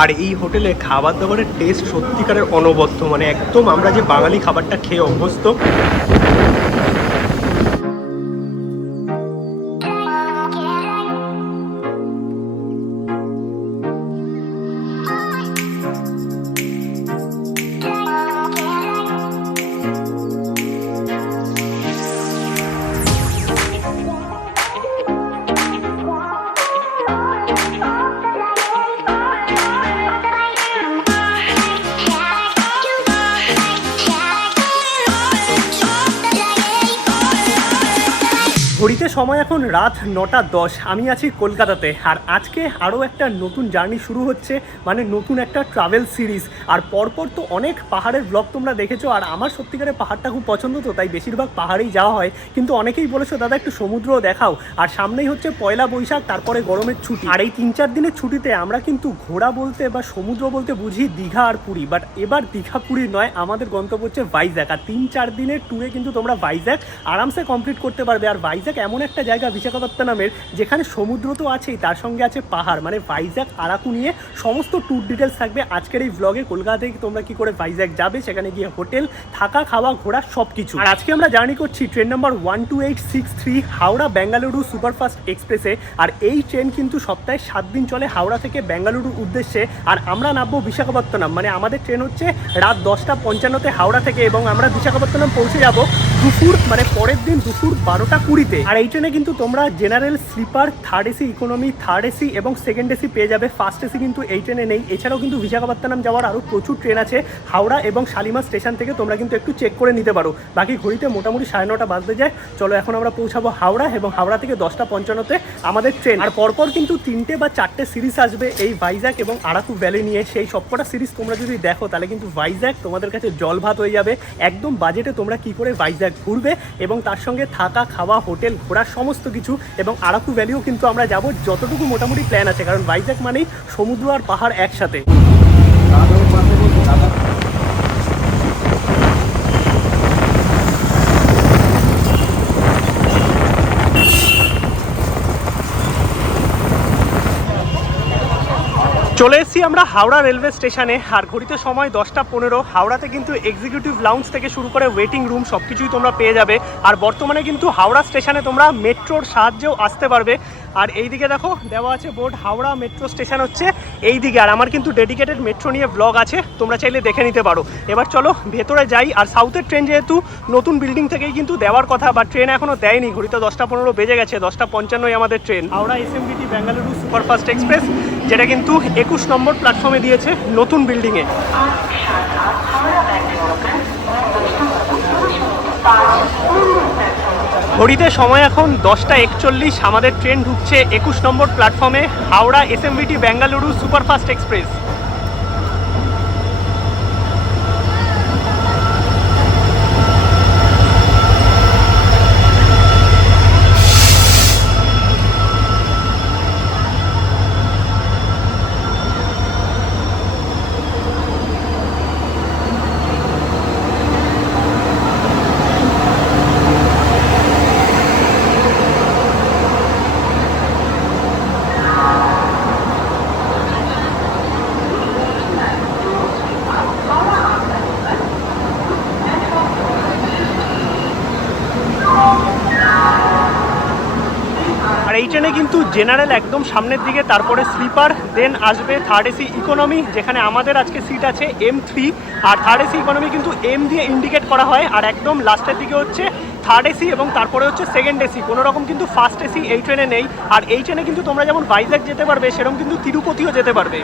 আর এই হোটেলে খাবার দাবারের টেস্ট সত্যিকারের অনবদ্য, মানে একদম আমরা যে বাঙালি খাবারটা খেয়ে অভ্যস্ত। ঘড়িতে সময় এখন রাত 9:10। আমি আছি কলকাতাতে, আর আজকে আরও একটা নতুন জার্নি শুরু হচ্ছে, মানে নতুন একটা ট্রাভেল সিরিজ। আর পরপর তো অনেক পাহাড়ের ব্লগ তোমরা দেখেছো, আর আমার সত্যিকারের পাহাড়টা খুব পছন্দ, তো তাই বেশিরভাগ পাহাড়েই যাওয়া হয়। কিন্তু অনেকেই বলেছো দাদা একটু সমুদ্রও দেখাও, আর সামনেই হচ্ছে পয়লা বৈশাখ, তারপরে গরমের ছুটি। আর এই 3-4 দিনের ছুটিতে আমরা কিন্তু ঘোরা বলতে বা সমুদ্র বলতে বুঝি দীঘা আর পুরী, বাট এবার দীঘা পুরী নয়, আমাদের গন্তব্য হচ্ছে ভাইজ্যাক। আর 3-4 দিনের ট্যুরে কিন্তু তোমরা ভাইজ্যাক আরামসে কমপ্লিট করতে পারবে। আর ভাইজ্যাক এমন একটা জায়গা বিশাখাপত্তনমের যেখানে সমুদ্র তো আছেই, তার সঙ্গে আছে পাহাড়, মানে ভাইজ্যাক আরাকু নিয়ে সমস্ত ট্যুর ডিটেলস থাকবে আজকের এই ব্লগে। কলকাতা থেকে তোমরা কি করে ভাইজ্যাক যাবে, সেখানে গিয়ে হোটেল, থাকা, খাওয়া, ঘোরা সব কিছু। আর আজকে আমরা জার্নি করছি train number 12863 Howrah Bengaluru superfast এক্সপ্রেসে। আর এই ট্রেন কিন্তু সপ্তাহে 7 দিন চলে হাওড়া থেকে বেঙ্গালুরুর উদ্দেশ্যে। আর আমরা নামবো বিশাখাপত্তনম, মানে আমাদের ট্রেন হচ্ছে রাত 10:55 হাওড়া থেকে, এবং আমরা বিশাখাপত্তনম পৌঁছে যাব দুপুর, মানে পরের দিন দুপুর 12:20। আর এই ট্রেনে কিন্তু তোমরা general, sleeper, third AC, economy, third AC এবং সেকেন্ড এসি পেয়ে যাবে। ফার্স্ট এসি কিন্তু এই ট্রেনে নেই। এছাড়াও কিন্তু বিশাখাপত্তনম যাওয়ার আরও প্রচুর ট্রেন আছে হাওড়া এবং শালিমার স্টেশন থেকে, তোমরা কিন্তু একটু চেক করে নিতে পারো। বাকি ঘড়িতে মোটামুটি 9:30 বাজতে যায়। চলো এখন আমরা পৌঁছাবো হাওড়া, এবং হাওড়া থেকে 10:55 আমাদের ট্রেন। আর পরপর কিন্তু 3টে বা 4টে সিরিজ আসবে এই ভাইজ্যাক এবং আরাকু ভ্যালি নিয়ে। সেই সবকটা সিরিজ তোমরা যদি দেখো তাহলে কিন্তু ভাইজ্যাক তোমাদের কাছে জল ভাত হয়ে যাবে। একদম বাজেটে তোমরা কি করে ভাইজ্যাক ঘুরবে, এবং তার সঙ্গে থাকা, খাওয়া, হোটেল, ঘোরার সমস্ত কিছু। এবং আরাকু ভ্যালিও কিন্তু আমরা যাব, যতটুকু মোটামুটি প্ল্যান আছে, কারণ ভাইজ্যাক মানেই সমুদ্র আর পাহাড় একসাথে। চলে এসেছি আমরা হাওড়া রেলওয়ে স্টেশনে, আর ঘড়িতে সময় 10:15। হাওড়াতে কিন্তু এক্সিকিউটিভ লাউঞ্জ থেকে শুরু করে ওয়েটিং রুম সব কিছুই তোমরা পেয়ে যাবে। আর বর্তমানে কিন্তু হাওড়া স্টেশনে তোমরা মেট্রোর সাহায্যেও আসতে পারবে। আর এই দিকে দেখো দেওয়া আছে বোর্ড, হাওড়া মেট্রো স্টেশন হচ্ছে এই দিকে। আর আমার কিন্তু ডেডিকেটেড মেট্রো নিয়ে ব্লগ আছে, তোমরা চাইলে দেখে নিতে পারো। এবার চলো ভেতরে যাই। আর সাউথের ট্রেন যেহেতু নতুন বিল্ডিং থেকেই কিন্তু দেওয়ার কথা, বা ট্রেন এখনও দেয়নি। ঘড়িতে 10:15 বেজে গেছে, 10:55 আমাদের train. Howrah SMVT Bengaluru superfast express, যেটা কিন্তু 21 নম্বর প্ল্যাটফর্মে দিয়েছে নতুন বিল্ডিংয়ে। ঘড়িতে সময় এখন 10:41, আমাদের ট্রেন ঢুকছে 21 নম্বর প্ল্যাটফর্মে, Howrah SMVT Bengaluru superfast express. আর এই ট্রেনে কিন্তু জেনারেল একদম সামনের দিকে, তারপরে স্লিপার, দেন আসবে থার্ড এসি ইকোনমি, যেখানে আমাদের আজকে সিট আছে M3। আর থার্ড এসি ইকোনমি কিন্তু M দিয়ে ইন্ডিকেট করা হয়। আর একদম লাস্টের দিকে হচ্ছে থার্ড এসি, এবং তারপরে হচ্ছে সেকেন্ড এসি। কোনো রকম কিন্তু ফার্স্ট এসি এই ট্রেনে নেই। আর এই ট্রেনে কিন্তু তোমরা যেমন ভাইজ্যাক যেতে পারবে, সেরকম কিন্তু তিরুপতিও যেতে পারবে।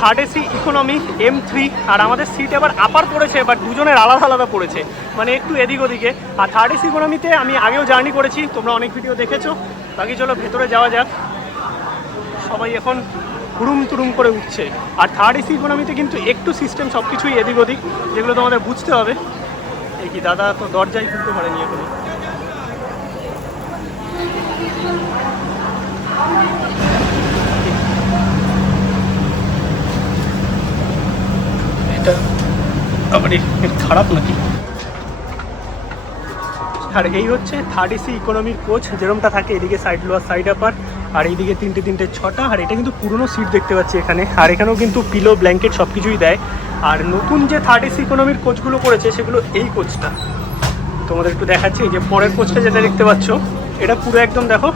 Third AC economy M3। আর আমাদের সিট এবার আপার পড়েছে, বাট দুজনের আলাদা আলাদা পড়েছে, মানে একটু এদিক ওদিকে। আর থার্ড এসি ইকোনমিতে আমি আগেও জার্নি করেছি, তোমরা অনেক ভিডিও দেখেছো। বাকি চলো ভেতরে যাওয়া যাক। সবাই এখন হুড়ুম তুড়ুম করে উঠছে। আর থার্ড এসি ইকোনমিতে কিন্তু একটু সিস্টেম সব কিছুই এদিক ওদিক, যেগুলো তোমাদের বুঝতে হবে। এই কি দাদা তো দরজাই খুলতে পারেনি এখনই। এটা আবার খারাপ নাকি? আর এই হচ্ছে থার্ড এসি ইকোনমির কোচ, যেরকমটা থাকে এদিকে সাইড লোয়ার সাইড আপার, আর এইদিকে তিনটে ছটা। আর এটা কিন্তু পুরনো সিট দেখতে পাচ্ছি এখানে, আর এখানেও কিন্তু পিলো ব্ল্যাঙ্কেট সব কিছুই দেয়। আর নতুন যে থার্ড এসি ইকোনমির কোচগুলো করেছে সেগুলো এই কোচটা তোমাদের একটু দেখাচ্ছি। এই যে পরের কোচটা যেটা দেখতে পাচ্ছ, এটা পুরো একদম দেখো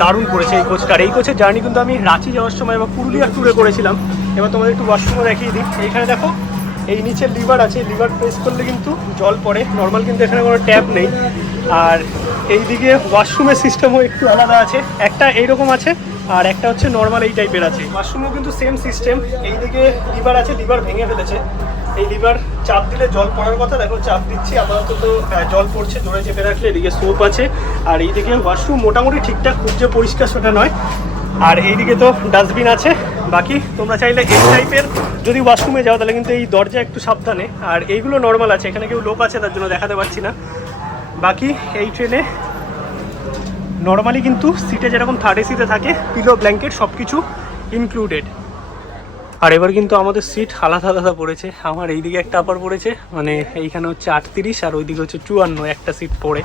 দারুণ করেছে এই কোচটা। আর এই কোচের জার্নি কিন্তু আমি রাঁচি যাওয়ার সময় বা পুরুলিয়ার ট্যুরে করেছিলাম। এবার তোমাদের একটু ওয়াশরুমও দেখিয়ে দিই। এইখানে দেখো এই নিচের লিভার আছে, লিভার প্রেস করলে কিন্তু জল পড়ে, নর্মাল কিন্তু এখানে কোনো ট্যাপ নেই। আর এইদিকে ওয়াশরুমের সিস্টেমও একটু আলাদা আছে, একটা এইরকম আছে আর একটা হচ্ছে নর্মাল এই টাইপের আছে। ওয়াশরুমও কিন্তু সেম সিস্টেম। এইদিকে লিভার আছে, লিভার ভেঙে ফেলেছে, এই লিভার চাপ দিলে জল পড়ার কথা, দেখো চাপ দিচ্ছি আপাতত তো জল পড়ছে, জোরে চেপে রাখলে। এদিকে সোপ আছে, আর এইদিকে ওয়াশরুম মোটামুটি ঠিকঠাক, খুব যে পরিষ্কার সেটা নয়। আর এইদিকে তো ডাস্টবিন আছে। বাকি তোমরা চাইলে এই টাইপের যদি ওয়াশরুমে যাও তাহলে কিন্তু এই দরজা একটু সাবধানে। আর এইগুলো নর্মাল আছে, এখানে কেউ লোক আছে তার জন্য দেখাতে পারছি না। বাকি এই ট্রেনে নর্মালি কিন্তু সিটে যেরকম থার্ড এসিতে থাকে পিলো ব্ল্যাঙ্কেট সব কিছু ইনক্লুডেড। আর এবার কিন্তু আমাদের সিট আলাদা আলাদা পড়েছে। আমার এইদিকে একটা আপার পড়েছে, মানে এইখানে হচ্ছে 38 আর ওইদিকে হচ্ছে 54 একটা সিট পড়ে।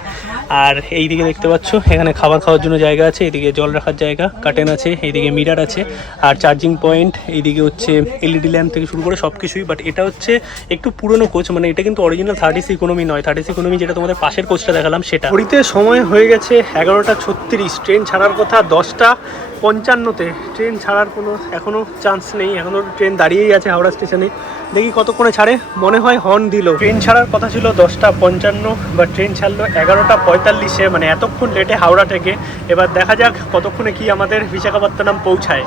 আর এইদিকে দেখতে পাচ্ছ এখানে খাবার খাওয়ার জন্য জায়গা আছে, এইদিকে জল রাখার জায়গা, কার্টেন আছে, এইদিকে মিরার আছে, আর চার্জিং পয়েন্ট। এইদিকে হচ্ছে এলইডি ল্যাম্প থেকে শুরু করে সব কিছুই। বাট এটা হচ্ছে একটু পুরনো কোচ, মানে এটা কিন্তু অরিজিনাল থার্ড এসি ইকোনমি নয়। থার্ড এসি ইকোনমি যেটা তোমাদের পাশের কোচটা দেখালাম সেটা। ঘড়িতে সময় হয়ে গেছে 11:36, ট্রেন ছাড়ার কথা 10:55-তে। ট্রেন ছাড়ার কোনো এখনও চান্স নেই, এখনও ট্রেন দাঁড়িয়েই আছে হাওড়া স্টেশনে। দেখি কতক্ষণে ছাড়ে, মনে হয় হর্ন দিল। ট্রেন ছাড়ার কথা ছিল 10:55, বা ট্রেন ছাড়লো 11:45, মানে এতক্ষণ লেটে হাওড়া থেকে। এবার দেখা যাক কতক্ষণে কি আমাদের বিশাখাপত্তনম পৌঁছায়।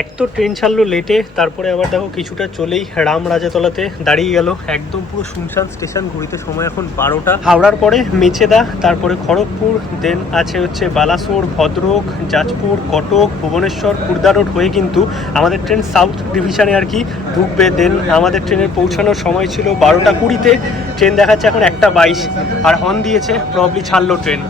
এক তো ট্রেন ছাড়লো লেটে, তারপরে আবার দেখো কিছুটা চলেই রামরাজাতলাতে দাঁড়িয়ে গেল। একদম পুরো শুনশান স্টেশন। ঘড়িতে সময় এখন 12টা। হাওড়ার পরে মেচেদা, তারপরে খড়গপুর, দেন আছে হচ্ছে বালাসোর, ভদ্রক, যাজপুর, কটক, ভুবনেশ্বর, খুর্দা রোড হয়ে কিন্তু আমাদের ট্রেন সাউথ ডিভিশনে আর কি ঢুকবে। দেন আমাদের ট্রেনের পৌঁছানোর সময় ছিল 12:20-তে, ট্রেন দেখাচ্ছে এখন 1:22, আর হর্ন দিয়েছে, প্রবলি ছাড়লো ট্রেন।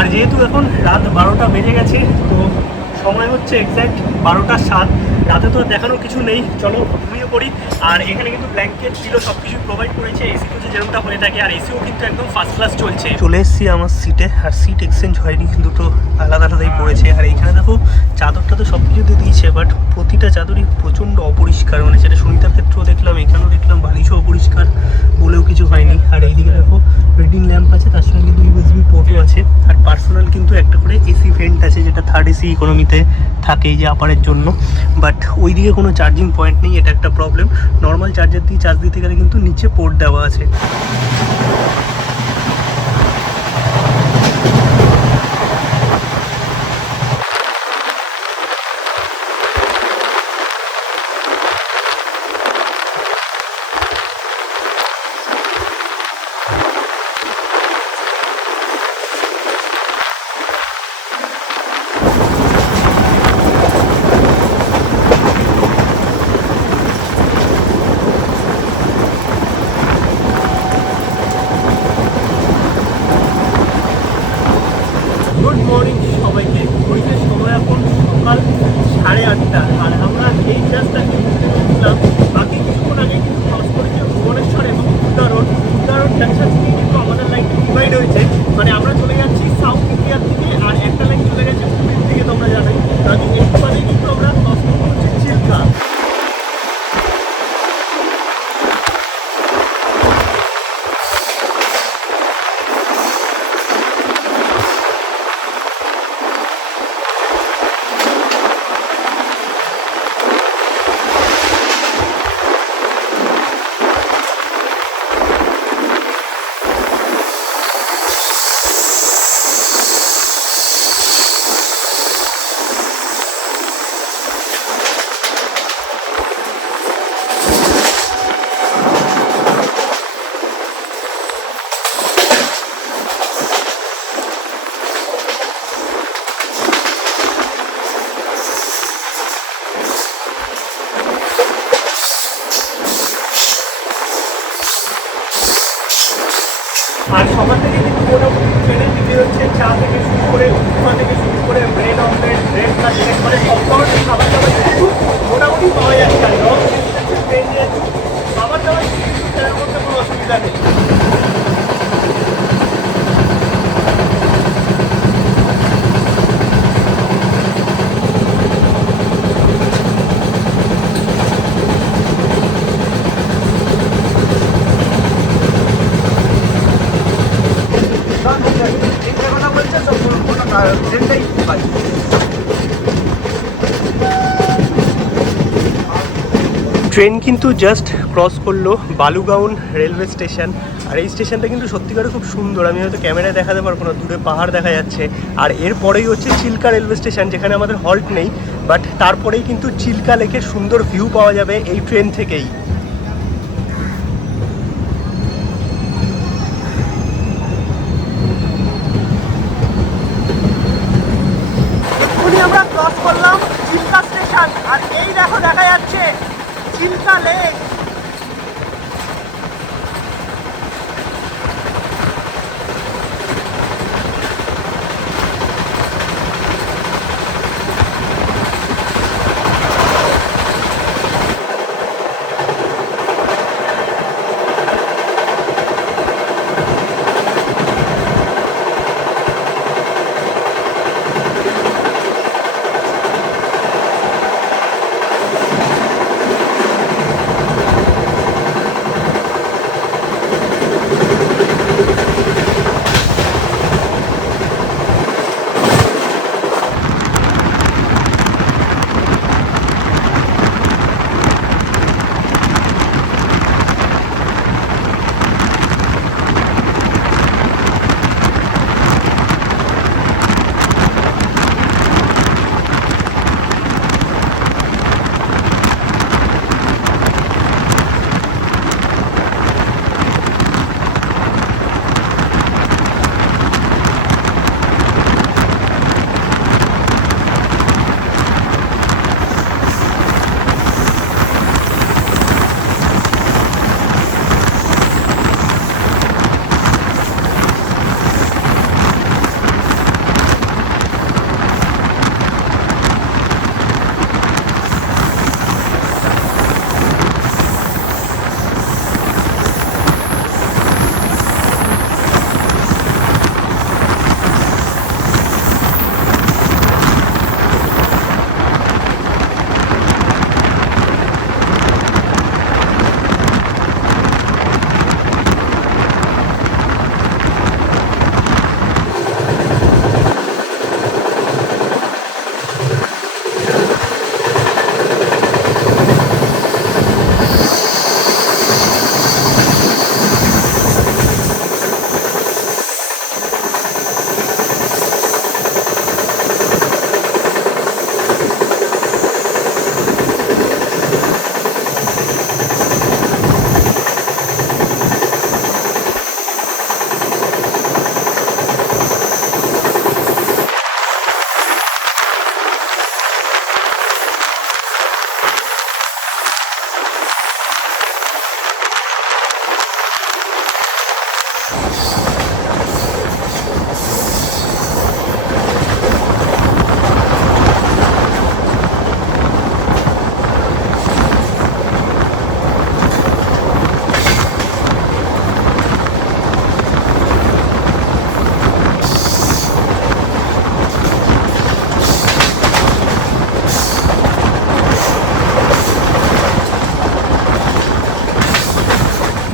আর যেহেতু এখন রাত 12টা বেজে গেছে, তো সময় হচ্ছে এক্স্যাক্ট 12:07। রাতে তো দেখানোর কিছু নেই, চলো ঘুমিয়ে পড়ি। আর এখানে কিন্তু ব্ল্যাঙ্কেট ছিল, সব কিছু প্রোভাইড করেছে, এসি হচ্ছে যেরকমটা হয়ে থাকে, আর এসিও কিন্তু একদম ফার্স্ট ক্লাস চলছে। চলে এসেছি আমার সিটে, আর সিট এক্সচেঞ্জ হয়নি, দুটো আলাদা আলাদাই পড়েছে। আর এইখানে দেখো চাদরটা তো সব কিছুতে দিয়েছে, বাট প্রতিটা চাদরই প্রচণ্ড অপরিষ্কার, মানে সেটা সুনিতার ক্ষেত্রেও দেখলাম, এখানেও দেখলাম, বালিশও অপরিষ্কার, বলেও কিছু হয়নি। আর এইদিকে দেখো রিডিং ল্যাম্প আছে, তার সঙ্গে কিন্তু ইউএসবি পোর্টও আছে। আর পার্সোনাল কিন্তু একটা করে এসি ভেন্ট আছে, যেটা থার্ড এসি ইকোনমিতে থাকে এই যে আপারের জন্য। বাট ওইদিকে কোনো চার্জিং পয়েন্ট নেই, এটা একটা প্রবলেম। নর্মাল চার্জার দিয়ে চার্জ দিতে গেলে কিন্তু নিচে পোর্ট দেওয়া আছে। গুড মর্নিং সবাইকে। ঘড়িতে সময় এখন সকাল 8:30, আর আমরা এই জাস্ট উঠলাম। বাকি কিছুক্ষণ আগে কিন্তু ক্রস করেছে ভুবনেশ্বর এবং উদাহরণ জাংশন থেকে কিন্তু আমাদের লাইনটা ডিভাইড হয়েছে। মানে আমরা চলে যাচ্ছি সাউথ ইন্ডিয়ার দিকে, আর একটা লাইন চলে গেছে পুরীর দিকে, তোমরা জানাই। আমি একটু বাদে কিন্তু আমরা ক্রস করতে হচ্ছে চিল্কা। আর সকাল থেকে কিন্তু মোটামুটি ট্রেনের দিকে হচ্ছে চা থেকে শুরু করে উপমা থেকে শুরু করে ব্রেড অমলেট, ব্রেড কাটলেট, মানে সব ধরনের খাবার দাবার কিন্তু মোটামুটি পাওয়া যাচ্ছে। আর লং ডিস্টেন্সের ট্রেন যেহেতু খাবার দাবার কিন্তু ট্রেনের মধ্যে কোনো অসুবিধা নেই। ট্রেন কিন্তু জাস্ট ক্রস করলো বালুগাঁও রেলওয়ে স্টেশন। আর এই স্টেশনটা কিন্তু সত্যিকারে খুব সুন্দর। আমি হয়তো ক্যামেরায় দেখাতে পারবো না, দূরে পাহাড় দেখা যাচ্ছে। আর এরপরেই হচ্ছে চিল্কা রেলওয়ে স্টেশন, যেখানে আমাদের হল্ট নেই, বাট তারপরেই কিন্তু চিল্কা লেকের সুন্দর ভিউ পাওয়া যাবে এই ট্রেন থেকেই। আমরা ক্রস করলাম চিল্কা স্টেশন, আর এই দেখো দেখা যাচ্ছে চিল্কা লেক।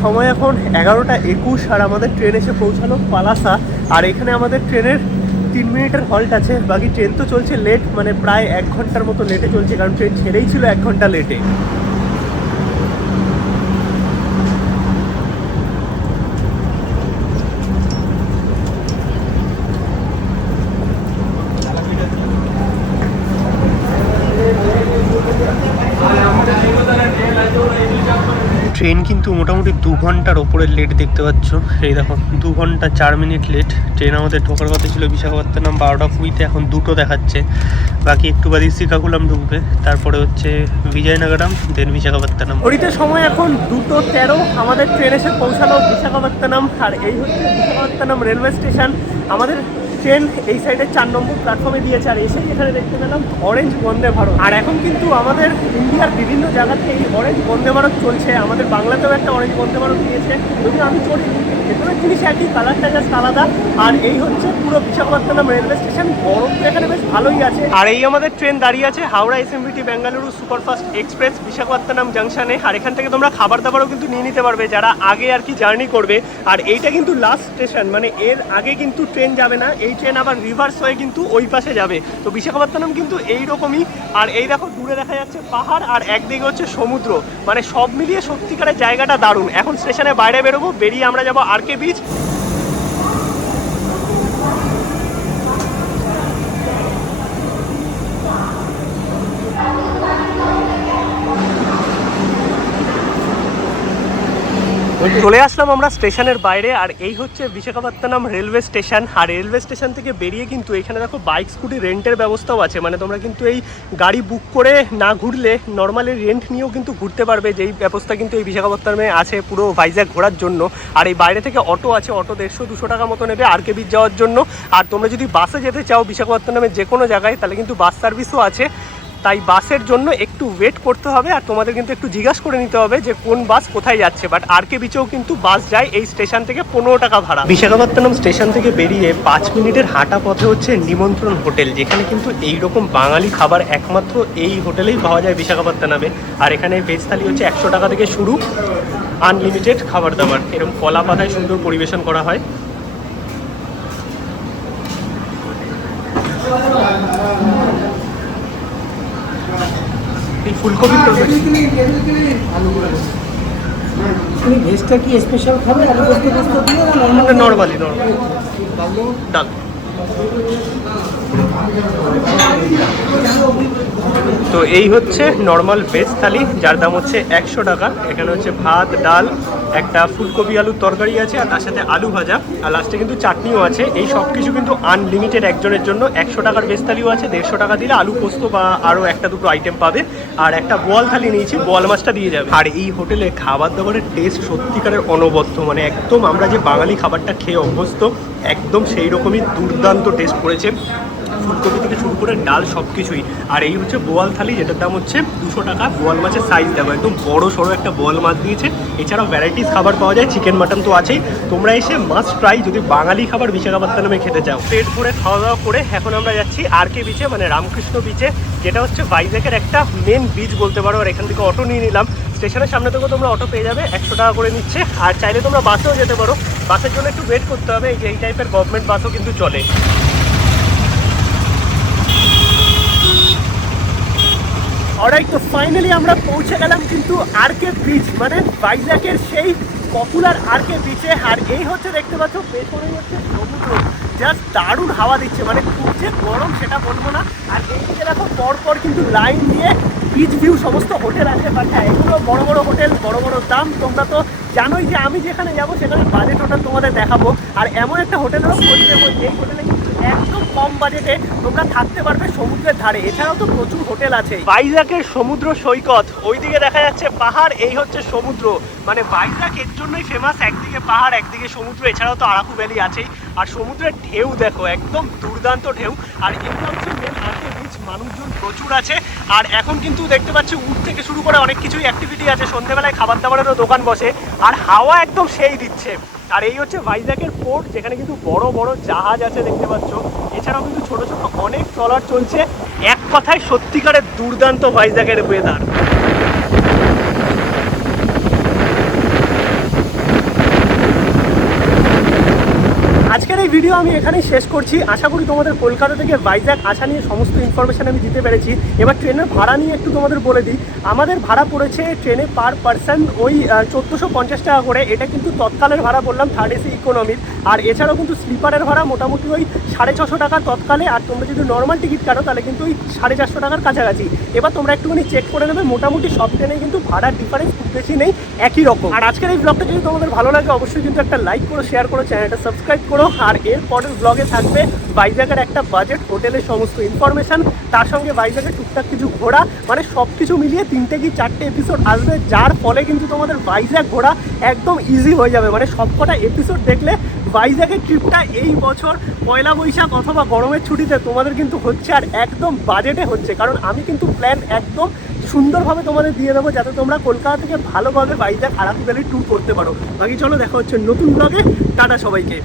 সময় এখন 11:21 আর আমাদের ট্রেন এসে পৌঁছালো পালাসা। আর এখানে আমাদের ট্রেনের 3 মিনিটের হল্ট আছে। বাকি ট্রেন তো চলছে লেট, মানে প্রায় 1 ঘন্টার মতো লেটে চলছে, কারণ ট্রেন ছেড়েই ছিল 1 ঘন্টা লেটে। ট্রেন কিন্তু মোটামুটি 2 ঘন্টার ওপরে লেট দেখতে পাচ্ছ। এই দেখো 2 ঘন্টা 4 মিনিট লেট। ট্রেন আমাদের ঢোকার কথা ছিল বিশাখাপত্তনম 12:20-তে, এখন 2টো দেখাচ্ছে। বাকি একটু বাদে শ্রীকাকুলাম ঢুকবে, তারপরে হচ্ছে বিজয়নগরম, দেন বিশাখাপত্তনম। ঘড়িতে সময় এখন 2:13, আমাদের ট্রেন এসে পৌঁছালো বিশাখাপত্তনম। আর এই হচ্ছে বিশাখাপত্তনম রেলওয়ে স্টেশন। আমাদের ট্রেন এই সাইডে 4 নম্বর প্ল্যাটফর্মে দিয়েছে। আর এসেই এখানে দেখতে পেলাম অরেঞ্জ বন্দে ভারত। আর এখন কিন্তু আমাদের ইন্ডিয়ার বিভিন্ন জায়গাতে এই অরেঞ্জ বন্দে ভারত চলছে। আমাদের বাংলাতেও একটা অরেঞ্জ বন্দে ভারত দিয়েছে, যদি আমি চড়ি ভেতরের জিনিস একই, কালারটা জাস্ট আলাদা। আর এই হচ্ছে পুরো বিশাখাপত্তনম রেলওয়ে স্টেশন। গরম তো এখানে বেশ ভালোই আছে। আর এই আমাদের ট্রেন দাঁড়িয়ে আছে Howrah SMVT Bengaluru superfast express Visakhapatnam জাংশনে। আর এখান থেকে তোমরা খাবার দাবারও কিন্তু নিয়ে নিতে পারবে যারা আগে আর কি জার্নি করবে। আর এইটা কিন্তু লাস্ট স্টেশন, মানে এর আগে কিন্তু ট্রেন যাবে না। এই ট্রেন আবার রিভার্স হয়ে কিন্তু ওই পাশে যাবে। তো বিশাখাপত্তনম কিন্তু এইরকমই। আর এই দেখো দূরে দেখা যাচ্ছে পাহাড়, আর একদিকে হচ্ছে সমুদ্র, মানে সব মিলিয়ে সত্যিকারের জায়গাটা দারুণ। এখন স্টেশনে বাইরে বেরোবো, বেরিয়ে আমরা যাবো আরকে বিচ। চলে আসলাম আমরা স্টেশনের বাইরে। আর এই হচ্ছে বিশাখাপত্তনম রেলওয়ে স্টেশন। আর রেলওয়ে স্টেশন থেকে বেরিয়ে কিন্তু এখানে দেখো বাইক স্কুটি রেন্টের ব্যবস্থাও আছে। মানে তোমরা কিন্তু এই গাড়ি বুক করে না ঘুরলে নর্মালি রেন্ট নিয়েও কিন্তু ঘুরতে পারবে, যেই ব্যবস্থা কিন্তু এই বিশাখাপত্তনমে আছে পুরো ভাইজ্যাগ ঘোরার জন্য। আর এই বাইরে থেকে অটো আছে, অটো 150-200 টাকা মতো নেবে আরকে বিচ যাওয়ার জন্য। আর তোমরা যদি বাসে যেতে চাও বিশাখাপত্তনমের যে কোনো জায়গায়, তাহলে কিন্তু বাস সার্ভিসও আছে। তাই বাসের জন্য একটু ওয়েট করতে হবে, আর তোমাদের কিন্তু একটু জিজ্ঞাসা করে নিতে হবে যে কোন বাস কোথায় যাচ্ছে। বাট আরকে বিচেও কিন্তু বাস যায় এই স্টেশন থেকে, 15 টাকা ভাড়া। বিশাখাপত্তনম স্টেশন থেকে বেরিয়ে 5 মিনিটের হাঁটা পথে হচ্ছে নিমন্ত্রণ হোটেল, যেখানে কিন্তু এইরকম বাঙালি খাবার একমাত্র এই হোটেলেই পাওয়া যায় বিশাখাপত্তনমে। আর এখানে ভেজ থালি হচ্ছে 100 টাকা থেকে শুরু, আনলিমিটেড খাবার দাবার। এরকম কলা পাতায় সুন্দর পরিবেশন করা হয়। এই ফুলকপি ভেজটা কি স্পেশাল খাবে? আলু পোস্ত দিয়ে নর্মালি ডাল। তো এই হচ্ছে নর্মাল ভেজ থালি, যার দাম হচ্ছে 100 টাকা। এখানে হচ্ছে ভাত, ডাল, একটা ফুলকপি আলুর তরকারি আছে, আর তার সাথে আলু ভাজা, আর লাস্টে কিন্তু চাটনিও আছে। এই সব কিছু কিন্তু আনলিমিটেড একজনের জন্য। 100 টাকার ভেজ থালিও আছে, 150 টাকা দিলে আলু পোস্ত বা আরও 1-2টো আইটেম পাবে। আর একটা বোয়াল থালি নিয়েছি, বোয়াল মাছটা দিয়ে যাবে। আর এই হোটেলে খাবার দাবারের টেস্ট সত্যিকারের অনবদ্য, মানে একদম আমরা যে বাঙালি খাবারটা খেয়ে অভ্যস্ত, একদম সেই রকমই দুর্দান্ত টেস্ট করেছে। ফুলকপি থেকে শুরু করে ডাল সব কিছুই। আর এই হচ্ছে বোয়াল থালি, যেটার দাম হচ্ছে 200 টাকা। বোয়াল মাছের সাইজ দেবো, একদম বড় সড়ো একটা বোয়াল মাছ দিয়েছে। এছাড়াও ভ্যারাইটিস খাবার পাওয়া যায়, চিকেন মাটন তো আছেই। তোমরা এসে মাস্ট ট্রাই যদি বাঙালি খাবার বিশাখাপত্তনমে খেতে চাও। পেট ভরে খাওয়া দাওয়া করে এখন আমরা যাচ্ছি আরকে বিচে, মানে রামকৃষ্ণ বিচে, যেটা হচ্ছে ভাইজ্যাগের একটা মেন বিচ বলতে পারো। আর এখান থেকে অটো নিয়ে নিলাম। স্টেশনের সামনে থেকেও তোমরা অটো পেয়ে যাবে, 100 টাকা করে নিচ্ছে। আর চাইলে তোমরা বাসেও যেতে পারো, বাসের জন্য একটু ওয়েট করতে হবে। এই টাইপের গভর্নমেন্ট বাসও কিন্তু চলে। অলরাইট, তো ফাইনালি আমরা পৌঁছে গেলাম কিন্তু আরকে বিচ, মানে ভাইজ্যাগের সেই পপুলার আরকে বিচে। আর এই হচ্ছে দেখতে পাচ্ছ পেছনে হচ্ছে সমুদ্র, জাস্ট দারুণ হাওয়া দিচ্ছে, মানে খুব যে গরম সেটা বলবো না। আর এইদিকে দেখো পরপর কিন্তু লাইন দিয়ে বিচ ভিউ সমস্ত হোটেল আছে। বাট হ্যাঁ, এগুলো বড় বড় হোটেল, বড় বড় দাম। তোমরা তো জানোই যে আমি যেখানে যাবো সেখানে বাজেট হোটেল তোমাদের দেখাবো। আর এমন একটা হোটেলেরও খোঁজ দেবো যেই হোটেলে কিন্তু একদম কম বাজেটে তোমরা থাকতে পারবে সমুদ্রের ধারে। এছাড়াও তো প্রচুর হোটেল আছে। ভাইজ্যাগের সমুদ্র সৈকত, ওইদিকে দেখা যাচ্ছে পাহাড়, এই হচ্ছে সমুদ্র। মানে ভাইজ্যাগ এর জন্যই ফেমাস, একদিকে পাহাড় একদিকে সমুদ্র। এছাড়াও তো আরাকু ভ্যালি আছেই। আর সমুদ্রের ঢেউ দেখো, একদম দুর্দান্ত ঢেউ। আর এটা হচ্ছে মেন আরকে বিচ, মানুষজন প্রচুর আছে। আর এখন কিন্তু দেখতে পাচ্ছি উড থেকে শুরু করে অনেক কিছুই অ্যাক্টিভিটি আছে। সন্ধ্যেবেলায় খাবার দাবারেরও দোকান বসে, আর হাওয়া একদম সেই দিচ্ছে। আর এই হচ্ছে ভাইজ্যাগের পোর্ট, যেখানে কিন্তু বড় বড় জাহাজ আছে দেখতে পাচ্ছ। এছাড়াও কিন্তু ছোট ছোট অনেক ট্রলার চলছে। এক কথায় সত্যিকারের দুর্দান্ত ভাইজ্যাগের ওয়েদার। আজকের এই ভিডিও আমি এখানেই শেষ করছি। আশা করি তোমাদের কলকাতা থেকে ভাইজ্যাগ আসা নিয়ে সমস্ত ইনফরমেশন আমি দিতে পেরেছি। এবার ট্রেনের ভাড়া নিয়ে একটু তোমাদের বলে দিই। আমাদের ভাড়া পড়েছে ট্রেনে পার পার্সন ওই 1450 টাকা করে। এটা কিন্তু তৎকালের ভাড়া বললাম, থার্ড এসি ইকোনমির। আর এছাড়াও কিন্তু স্লিপারের ভাড়া মোটামুটি ওই 650 টাকা তৎকালে। আর তোমরা যদি নর্মাল টিকিট কাটো তাহলে কিন্তু ওই 450 টাকার কাছাকাছি। এবার তোমরা একটুখানি চেক করে নেবে, মোটামুটি সব ট্রেনে কিন্তু ভাড়ার ডিফারেন্স খুব বেশি নেই, একই রকম। আর আজকের এই ব্লগটা যদি তোমাদের ভালো লাগে অবশ্যই কিন্তু একটা লাইক করো, শেয়ার করো, চ্যানেলটা সাবস্ক্রাইব করো। আর এর পরের ব্লগে থাকবে ভাইজ্যাগের একটা বাজেট হোটেলের সমস্ত ইনফরমেশন, তার সঙ্গে ভাইজ্যাগের টুকটাক কিছু ঘোরা, মানে সব কিছু মিলিয়ে 3 কি 4টে এপিসোড আসবে, যার ফলে কিন্তু তোমাদের ভাইজ্যাগ ঘোরা একদম ইজি হয়ে যাবে। মানে সবকটা এপিসোড দেখলে ভাইজ্যাগের ট্রিপটা এই বছর পয়লা বৈশাখ অথবা গরমের ছুটিতে তোমাদের কিন্তু হচ্ছে, আর একদম বাজেটে হচ্ছে। কারণ আমি কিন্তু প্ল্যান একদম সুন্দরভাবে তোমাদের দিয়ে দেবো, যাতে তোমরা কলকাতা থেকে ভালোভাবে ভাইজ্যাগ আরাকু ভ্যালি ট্যুর করতে পারো। বাকি চলো দেখা হচ্ছে নতুন ব্লগে। টাটা সবাইকে।